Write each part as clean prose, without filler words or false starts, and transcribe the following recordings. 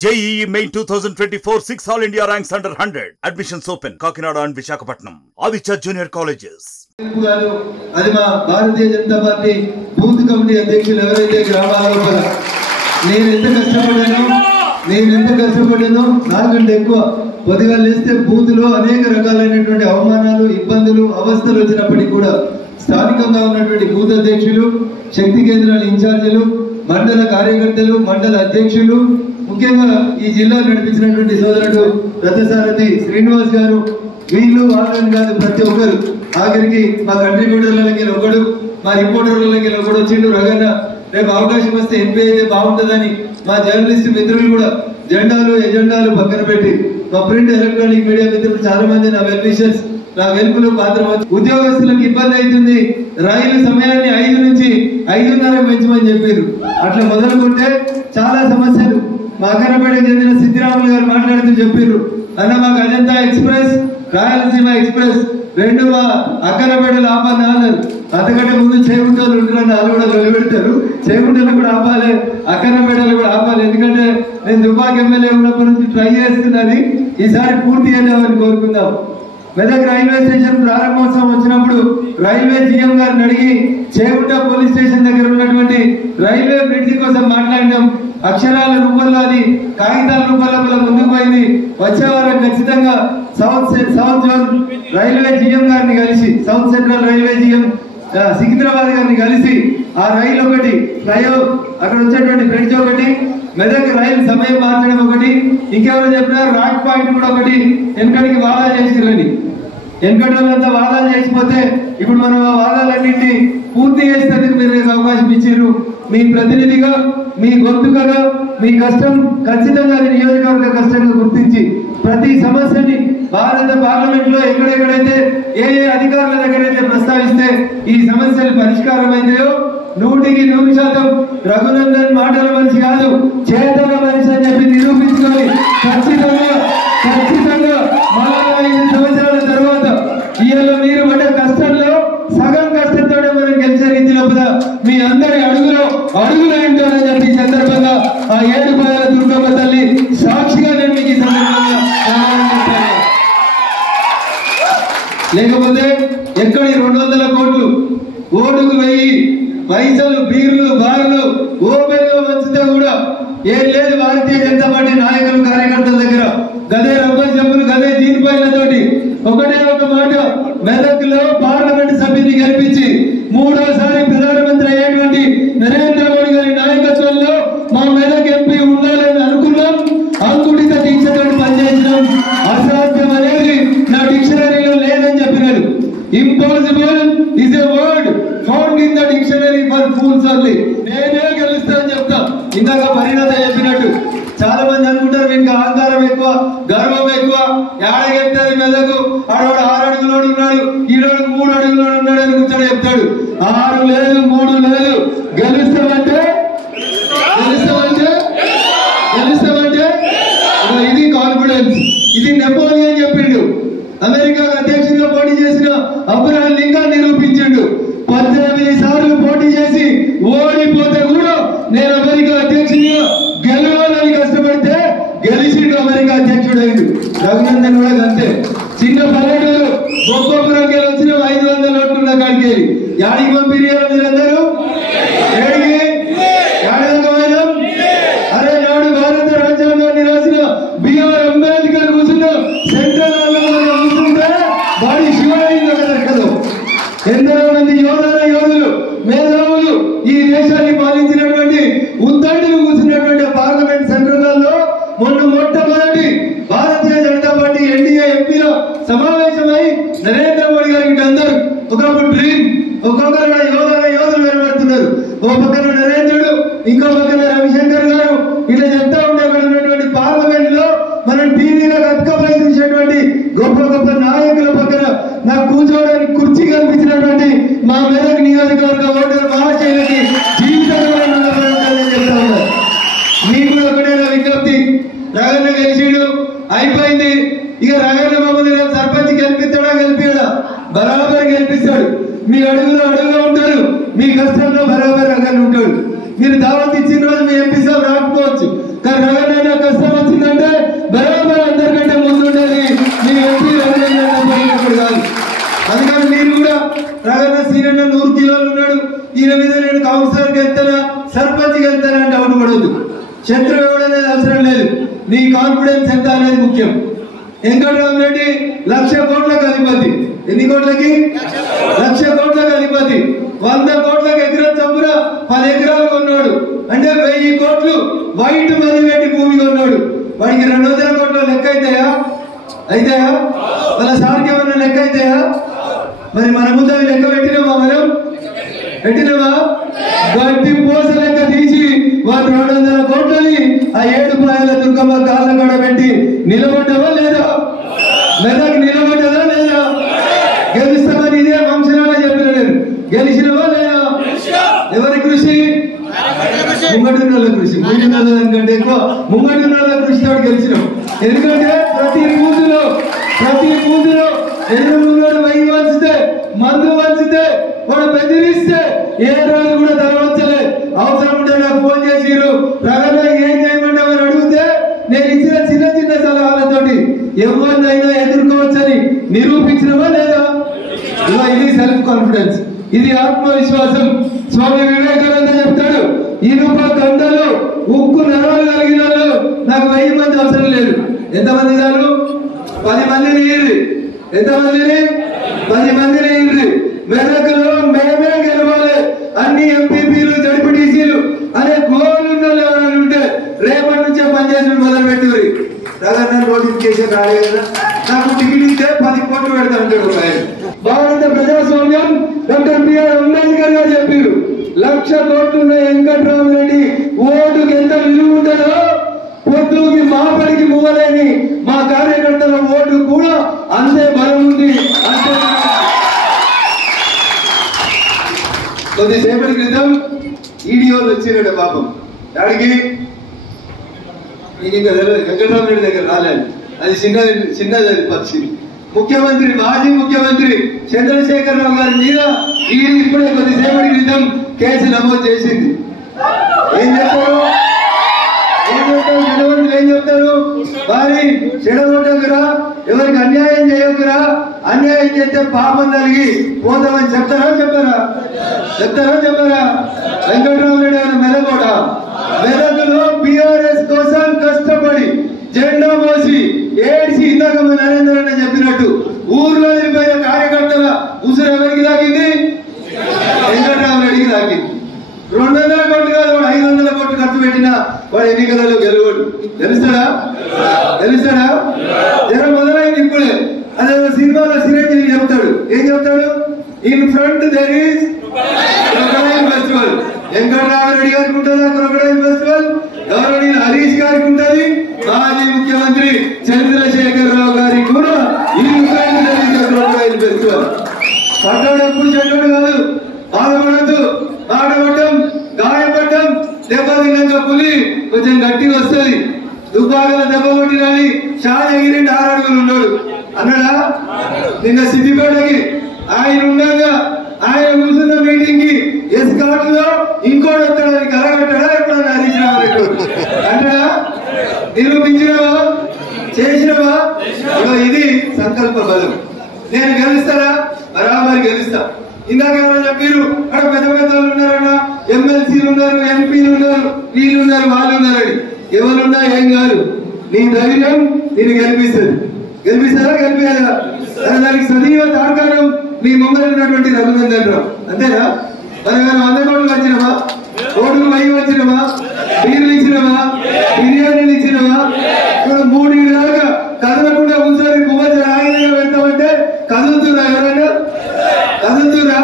JEE Main 2024 6 All India ranks under 100. Admissions open. Kakinada and Visakhapatnam. Aditya Junior Colleges. అది మా Bharatiya Janata party booth committee అధ్యక్షులు ఎవరైతే గ్రామాల లోపల నేను ఎంత కష్టపడ్డానో నాకంటే ఎక్కువ పొద్దుగా లేస్తే బూత్లో అనేక రకాలైనటువంటి అవమానాలు ఇబ్బందులు అవస్థలు వచ్చినప్పటికీ కూడా స్థానికంగా ఉన్నటువంటి బూత్ అధ్యక్షులు శక్తి కేంద్రాల ఇన్ఛార్జీలు మండల కార్యకర్తలు మండల అధ్యక్షులు ముఖ్యంగా ఈ జిల్లా నడిపించినటువంటి సోదరుడు రథసారథి శ్రీనివాస్ గారు వీళ్ళు వాళ్ళని కాదు ప్రతి ఒక్కరు ఆఖరికి మా కంట్రిబ్యూటర్లకి ఒకడు మా రిపోర్టర్లకి ఒకడు వచ్చిండు రగన్న రేపు అవకాశం వస్తే ఎంపీ అయితే బాగుంటుందని మా జర్నలిస్ట్ మిత్రులు కూడా జెండాలు ఎజెండాలు పక్కన పెట్టి మా ప్రింట్ ఎలక్ట్రానిక్ మీడియా మిత్రులు చాలా మంది నా వెల్ విషర్స్ నా వెలుపులో పాత్ర ఉద్యోగస్తులకు ఇబ్బంది అవుతుంది రైలు సమయాన్ని 5 నుంచి 5:30 పెంచమని చెప్పారు అట్లా మొదలుకుంటే చాలా సమస్యలు మా అక్కనపేటకు చెందిన సిద్ధిరాములు గారు మాట్లాడుతూ చెప్పారు అన్న మాకు అజంతా ఎక్స్ప్రెస్ రాయలసీమ ఎక్స్ప్రెస్ రెండు మా అక్కనపేటలు ఆపాలి అన్నారు అంతకంటే ముందు చేకుంటలు ఉంటారని వాళ్ళు కూడా వెలువెడతారు చేకుంటలు కూడా ఆపాలి అక్కనపేటలు కూడా ఆపాలి ఎందుకంటే నేను దుబ్బాక ఎమ్మెల్యే ఉన్నప్పటి నుంచి ట్రై చేస్తున్నది ఈసారి పూర్తి చేద్దామని కోరుకుందాం మెదక్ రైల్వే స్టేషన్ ప్రారంభోత్సవం వచ్చినప్పుడు రైల్వే జీఎం గారిని అడిగి చేగుంట పోలీస్ స్టేషన్ దగ్గర ఉన్నటువంటి రైల్వే బ్రిడ్జి కోసం మాట్లాడినాం అక్షరాల రూపంలో అది కాగితాల రూపంలో ముందుకు పోయింది వచ్చే వారం ఖచ్చితంగా సౌత్ జోన్ రైల్వే జీఎం గారిని కలిసి south central railway GM Secunderabad గారిని కలిసి ఆ రైలు ఒకటి ఫ్లైఓవర్ అక్కడ వచ్చేటువంటి బ్రిడ్జ్ ఒకటి మెదక్ రైలు సమయం మార్చడం ఒకటి ఇంకెవరో చెప్పినారు రాక్ పాయింట్ కూడా ఒకటి వెనకడికి వాదాలు చేసిరని వెనకడంతా వాదాలు చేసిపోతే ఇప్పుడు మనం ఆ వాదాలన్నింటినీ పూర్తి చేసేందుకు మీరు అవకాశం ఇచ్చారు మీ ప్రతినిధిగా మీ గొంతుకగా మీ కష్టం ఖచ్చితంగా నియోజకవర్గ కష్టంగా గుర్తించి ప్రతి సమస్యని భారత పార్లమెంట్ లో ఎక్కడెక్కడైతే ఏ అధికారుల దగ్గరైతే ప్రస్తావిస్తే ఈ సమస్యలు పరిష్కారం అయితాయో 100% రఘునందన్ మాటల మనిషి కాదు చేతన మనిషి అని చెప్పి నిరూపించుకొని ఖచ్చితంగా 5 సంవత్సరాల తర్వాత ఇవాళ మీరు పడ్డ కష్టంలో సగం కష్టంతో మనం గెలిచే రీతిలో మీ అందరి అడుగులో ఏంటని చెప్పి సందర్భంగా ఆ 7 పాయల దుర్గమ్మ తల్లి సాక్షిగా నేను మీకు ఈ సందర్భంగా లేకపోతే ఎక్కడి 200 కోట్లు ఓటుకు 1000 పైసలు బీర్లు బార్లు ఓపెన్ గా వంచితే కూడా ఏం లేదు భారతీయ జనతా పార్టీ నాయకులు కార్యకర్తల దగ్గర గదే రబ్బర్ చెప్పులు గదే జీన్పాయిలతోటి ఒకటే ఒక మాట మెదక్ లో పార్లమెంట్ సభ్యుని గెలిపించి 3వసారి ప్రధానమంత్రి అయ్యేటువంటి నరేంద్ర మోడీ గారి నాయకత్వంలో మా మెదక్ ఎంపీ ఉండాలని అనుకున్నాం అంకుటిత దీక్షతో పనిచేసినాం అసాధ్యం అనేది నా డిక్షనరీలో లేదని చెప్పినాడు impossible is a word found in the dictionary for fools only నేనే గెలుస్తానని చెప్తా ఇందాక పరిణత చెప్పినట్టు చాలా మంది అనుకుంటారు ఇంకా అహంకారం ఎక్కువ గర్వం ఎక్కువ ఏడగెత్తది మెదకు ఆడవాడు 6 అడుగులోడు ఉన్నాడు ఈడోడు 3 అడుగులోడు ఉన్నాడు అని కూర్చొని చెప్తాడు 6 లేదు 3 లేదు గెలుస్తామంటే ఇది కాన్ఫిడెన్స్ ఇది నెపోలియన్ చెప్పిండు అమెరికా అధ్యక్షుడిగా పోటీ చేసిన అబ్రహం లింకన్ నిరూపించిండు 18 సార్లు పోటీ చేసి ఓడిపోతే కూడా నేను అమెరికా అధ్యక్షుడిగా గెలవాలని కష్టపడితే గెలిచిండు అమెరికా అధ్యక్షుడు అయిండు రఘునందన్ కూడా అంతే చిన్న పల్లెటూరు బొబ్బపురం గెలిచిన 500 ఓట్లున్న కాడికి యాడికి పంపిరియారు మీరందరూ అరే నాడు భారత రాజ్యాంగాన్ని రాసిన బిఆర్ అంబేద్కర్ కూర్చున్న సెంట్రల్ కూర్చుంటే వాడి శివాలయం దక్కదు ఎందరో మంది యోధులు మేధావులు ఈ దేశాన్ని పాలించినటువంటి ఉద్దండులు కూర్చున్నటువంటి పార్లమెంట్ సెంట్రల్లో మొట్టమొదటి భారతీయ జనతా పార్టీ ఎన్డీఏ ఎంపీల సమావేశమై నరేంద్ర మోడీ గారికి అందరూ ఒకప్పుడు డ్రీమ్ ఒక్కొక్కరు యోధులు వెలువడుతున్నారు ఓ పక్కన నరేంద్రుడు ఇంకో పక్కన రవిశంకర్ గారు ఇలా చెప్తా ఉంటే అక్కడ ఉన్నటువంటి పార్లమెంట్ లో మనం టీవీలో అతకపై చూసేటువంటి గొప్ప నాయకుల పక్కన నాకు కూర్చోవడానికి కుర్చీ కల్పించినటువంటి మా మెదక్ నియోజకవర్గ ఓటర్ మహాశైలికి జీవితంలో చెప్తా ఉన్నారు మీకు ఒకటే నా విజ్ఞప్తి రగన్న గెలిచిడు అయిపోయింది ఇక రగన్న మమ్మల్ని సర్పంచ్ గెలిపిస్తాడా బరాబర్ గెలిపిస్తాడు మీ అడుగులో ఉంటాడు మీ కష్టంలో బరాబర్ రగన్న ఉంటాడు మీరు దావత్ ఇచ్చిన రోజు మీ ఎంపీ సాబ్ రాకపోవచ్చు కానీ రగన్న కష్టం వచ్చిందంటే బరాబర్ అందరికంటే ముందుండేది మీ ఎంపీ రఘునందన్ కాదు. అందుకని మీరు కూడా రగన్న సీనన్న 100 కిలోలు ఉన్నాడు, ఈయన మీద నేను కౌన్సిలర్కి వెళ్తానా సర్పంచ్కి వెళ్తానా అంటే డౌట్ పడవద్దు. శత్రువు ఎవడనేది అవసరం లేదు, నీ కాన్ఫిడెన్స్ ఎంత అనేది ముఖ్యం. వెంకటరామరెడ్డి 1,00,000 కోట్లకు అధిపతి. ఎన్ని కోట్లకి? 1,00,000 కోట్లకు అధిపతి. 100 కోట్లకు ఎకరం చొప్పున 10 ఎకరాలు కొన్నాడు అంటే 1000 కోట్లు వైట్ మనీ పెట్టి భూమి కొన్నాడు. వాడికి 200 కోట్ల లెక్క అవుతాయా? అయితాయా? వాళ్ళ సార్కి ఏమన్నా లెక్క అవుతాయా? మరి మన ముందు అవి లెక్క పెట్టినామా? మనం పెట్టినామా? గట్టి పోస లెక్క తీసి వాడు 200 కోట్లని ఆ 7 పాయల దుర్గమ్మ కాళ్ళ కాడ పెట్టి నిలబడ్డావా లేదా? మెదక్ నిలబడ్డదా లేదా? గెలుస్తామని ఇదే వంశనాలు చెప్పిన నేను. గెలిచినవా లేదా? ఎవరి కృషి? ముంగటిన్నోళ్ళ కృషి. ముందున్నోళ్ళ కంటే ఎక్కువ ముంగటిన్నోళ్ళ కృషితో గెలిచినాం. ఎందుకంటే ప్రతి బూతులో ఎదురున్నాడు వై వంచితే మందు వంచితే వాడు బెదిరిస్తే ఏ రోజు కూడా తరవంచలే. అవసరం ఉంటే నాకు ఫోన్ చేసిరు, రగన్న ఏం చేయమంటామని అడిగితే నేను ఇచ్చిన చిన్న సలహాలతోటి ఎవరినైనా ఎదుర్కోవచ్చని నిరూపించినవా లేదా? ఇది సెల్ఫ్ కాన్ఫిడెన్స్, ఇది ఆత్మవిశ్వాసం. స్వామి వివేకానంద చెప్తాడు, ఇనుప గంటలు ఉక్కు నరాలు కలిగిన వాళ్ళు నాకు 1000 మంది అవసరం లేదు. ఎంతమంది చాలు? 10 మందిని ఇయ్యి. ఎంతమందిని? 10 మందిని ఇయ్యి. మెదకులో మేమే గెలవాలి, అన్ని ఎంపీపీలు జడ్పీటీసీలు అనే గోల్ ఉన్న ఎవరైనా ఉంటే రేపటి నుంచే పనిచేసి మొదలు పెట్టుకుని రగన్న నోటిఫికేషన్ రాలేదు కదా, నాకు టికెట్ ఇస్తే 10 కోట్లు పెడతా ఉంటాడు. భారత ప్రజాస్వామ్యం డాక్టర్ బిఆర్ అంబేద్కర్ గారు చెప్పారు, 1,00,000 కోట్లున్న వెంకటరామరెడ్డి ఓటుకి ఎంత విలువ ఉంటుందో పొద్దుకి మాపడికి మూవలేని మా కార్యకర్తల ఓటు కూడా అంతే బలం ఉంది. అంతే. కొద్దిసేపటి క్రితం ఈడీఓలు వచ్చినట్టు పాపం దాడికి మీకు ఇంకా తెలియదు, వెంకటరామరెడ్డి దగ్గర రాలేదు. అది చిన్నది పక్షి. ముఖ్యమంత్రి మాజీ ముఖ్యమంత్రి చంద్రశేఖరరావు గారి మీద ఈడీ ఇప్పుడే కొద్దిసేపటి క్రితం కేసు నమోదు చేసింది. ఏం చెప్తారు? జనవంతులు ఏం చెప్తారు? వారి చెడగొట్టకురా, ఎవరికి అన్యాయం చేయకురా, అన్యాయం చేస్తే పాపం కలిగి పోతామని చెప్తారా చెప్పారా? వెంకటరామరెడ్డి గారు మెదకోట మెదకులో బీఆర్ఎస్ కోసం కష్టపడి జెండా మోసి ఏడ్చి ఇందాక నరేంద్ర అన్న చెప్పినట్టు ఊర్లో వెళ్ళిపోయిన కార్యకర్తల ఉసురు ఎవరికి తాకింది? వెంకటరామరెడ్డికి తాకింది. 200 కోట్లు కాదు, వాడు 500 కోట్లు ఖర్చు పెట్టినా వాడు ఎన్నికలలో గెలుస్తాడా? జనం మొదలైంది ఇప్పుడే. అదే సినిమాలో చిరంజీవి చెప్తాడు, ఏం చెప్తాడు? In front there is crocodile festival. Venkataramareddy గారికి ఉంటుందా క్రొకడైల్ ఫెస్టివల్? గౌరవనీయులు హరీష్ గారికి ఉంటుంది, మాజీ ముఖ్యమంత్రి చంద్రశేఖరరావు గారికి కూడా ఈ క్రొకడైల్ ఫెస్టివల్. పడ్డాడు ఎప్పుడు చెడ్డాడు కాదు, బాధపడద్దు. ఆడబడ్డం, గాయపడ్డం, దెబ్బ తిన్నాక పులి కొంచెం గట్టిగా వస్తుంది. దుబ్బాకల దెబ్బ కొట్టినని చాలా ఎగిరి 6 అడుగులు ఉన్నాడు అన్నాడా? నిన్న సిద్దిపేటకి ఆయన ఉండగా ఆయన కూర్చున్న మీటింగ్ కి ఎస్కాట్ లో ఇంకోటి వస్తాడని కలగట్టాడా? ఎప్పుడన్నా హరీష్ రామరెడ్డి అంటాడా? నిరూపించినవా? చేసినవా? ఇది సంకల్ప బలం. నేను గెలుస్తారా? బరాబరి గెలుస్తా. ఇందాక ఏమన్నా చెప్పారు, అక్కడ పెద్ద వాళ్ళు ఉన్నారన్న, ఎమ్మెల్సీలు ఉన్నారు, ఎంపీలు ఉన్నారు, వీళ్ళు ఉన్నారు, వాళ్ళు ఉన్నారని. ఎవరున్నా ఏం కాదు, నీ ధైర్యం నేను గెలిపిస్తారా? గెలిపేదా? దానికి సజీవ తార్కాణం మీ ముందర ఉన్నటువంటి రఘునందన్ రావు. అంతేనా? మరి మనం 100 కోట్లు వచ్చినమా? ఓటుకు 1000 వచ్చినమా? బీర్లు ఇచ్చినమా? బిర్యానీలు ఇచ్చినమా? ఇప్పుడు 3 దాకా కదలకుండా కూర్చొని పువ్వు రాగిగా పెడతామంటే కదులుతున్నా? ఎవరైనా కదులుతురా?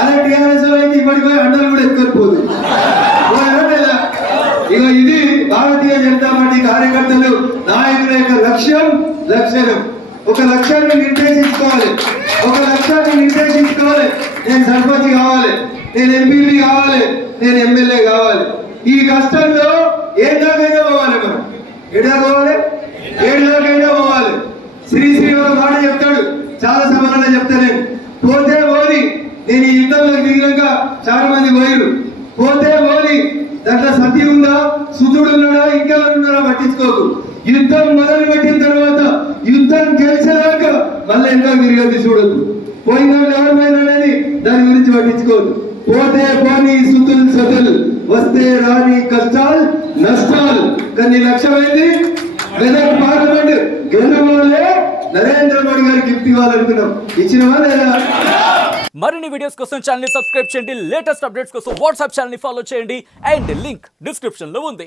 అలా టీఆర్ఎస్ అయితే ఇప్పటిపై అండలు కూడా ఎత్తుకొని ఇక ఇది భారతీయ జనతా పార్టీ కార్యకర్తలు నాయకుల యొక్క లక్ష్యం. ఒక లక్ష్యాన్ని నిర్దేశించుకోవాలి. నేను సర్పంచ్ కావాలి, నేను ఎంపీపీ కావాలి, నేను ఎమ్మెల్యే కావాలి. ఈ కష్టంలో ఏ దాకైనా పోవాలి. మనం ఏడు దాకైనా పోవాలి. శ్రీశ్రీ ఒక మాట చెప్తాడు, చాలా సమానంగా చెప్తా. నేను పోతే పోని, నేను ఈ యుద్ధంలోకి దిగినాక చాలా మంది పోయిరు, పోతే పోని దాంట్లో సతీ ఉందా, సుతుడు ఉన్నాడా, ఇంకెవరు ఉన్నారా పట్టించుకోకు. యుద్ధం మొదలు పెట్టిన తర్వాత యుద్ధం గెలిచేదాకా మళ్ళీ ఇంకా తిరగది చూడదు. పోయిన ఎవరిమైనా దాని గురించి పట్టించుకోదు. పోతే పోనీ సుతులు సతులు, వస్తే రాని కష్టాలు నష్టాలు. కానీ లక్ష్యమైంది మెదక్ పార్లమెంట్ గెలవాలే. నరేంద్ర మోడీ గారికి గిఫ్ట్ ఇవ్వాలనుకున్నాం, ఇచ్చినవా లేదా? మరిన్ని వీడియోస్ కోసం ఛానల్ ని సబ్స్క్రైబ్ చేయండి, లేటెస్ట్ అప్డేట్స్ కోసం వాట్సాప్ ఛానల్ ని ఫాలో చేయండి అండ్ లింక్ డిస్క్రిప్షన్ లో ఉంది.